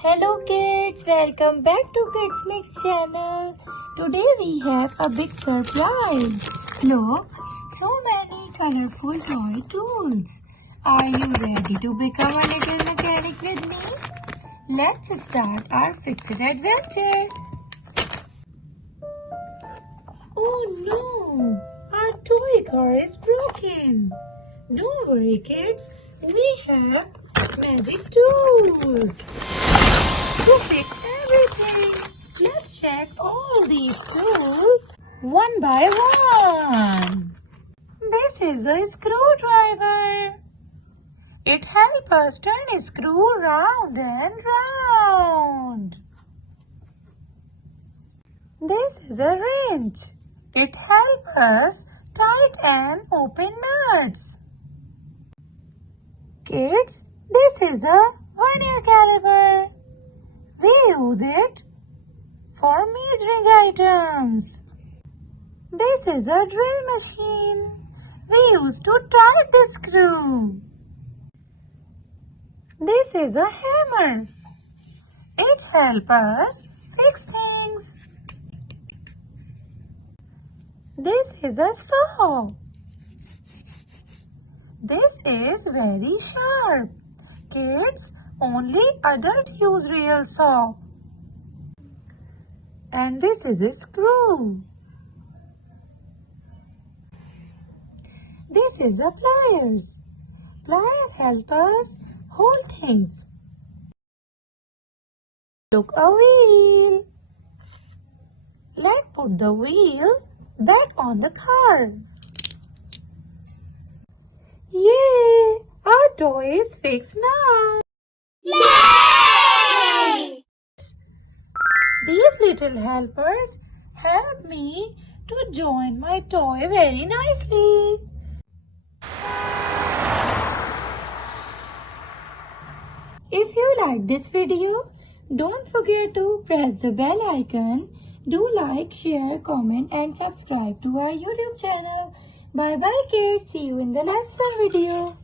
Hello kids, welcome back to Kids Mix channel. Today we have a big surprise. Look, so many colorful toy tools. Are you ready to become a little mechanic with me? Let's start our fix it adventure. Oh no, our toy car is broken. Don't worry kids, we have magic tools to fix everything. Let's check all these tools one by one. This is a screwdriver. It helps us turn a screw round and round. This is a wrench. It helps us tighten and open nuts. Kids, this is a vernier caliper. We use it for measuring items. This is a drill machine. We use to tighten the screw. This is a hammer. It helps us fix things. This is a saw. This is very sharp. Kids, only adults use real saw. And this is a screw. This is a pliers. Pliers help us hold things. Look, a wheel. Let's put the wheel back on the car. Yay! Our toy is fixed now. Yay! These little helpers help me to join my toy very nicely. If you like this video, don't forget to press the bell icon. Do like, share, comment and subscribe to our YouTube channel. Bye bye kids. See you in the next video.